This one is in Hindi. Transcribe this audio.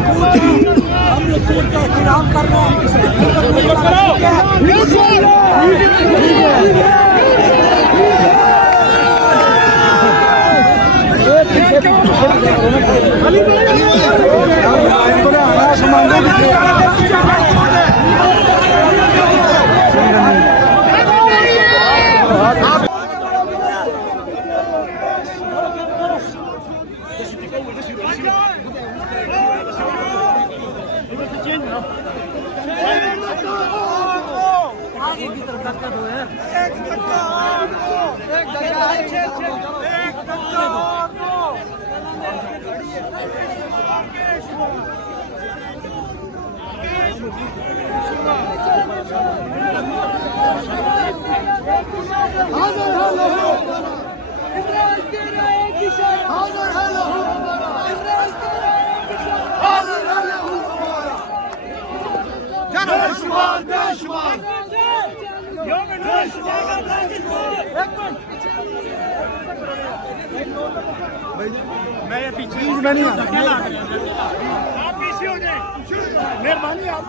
हमने कोर्ट का एहतराम करना आगे की तरफ दिक्कत हो है। मैं पीछे नहीं आप पीछे हो जाए मेहरबानी आप